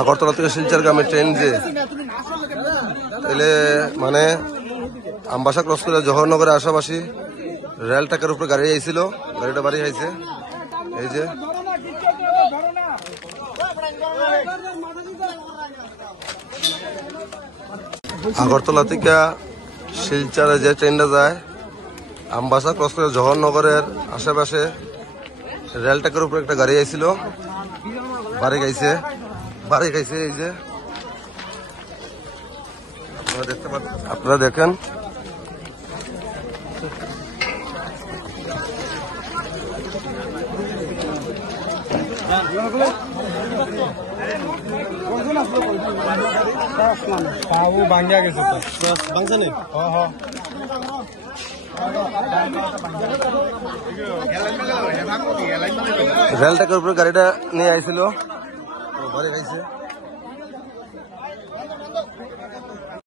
আগরতলা থেকে শিলচরগ্রামে ট্রেন যে এলে মানে আমবাসা ক্রস করে জওহরনগরে আসাবাসী রেল ট্র্যাকের উপরে গাড়ি আইছিল, গাড়িটা বাড়ি আইছে। এই যে আগরতলা থেকে শিলচরে যে ট্রেনটা যায় আমবাসা ক্রস করে জওহরনগরের আশেপাশে রেল ট্র্যাকের উপরে একটা গাড়ি আইছিল, বাড়ি গাইছে। এই যে আপনারা দেখেন রেল ট্র্যাকের উপরে গাড়িটা নিয়ে আইছিল, বাড়ি গাইছে।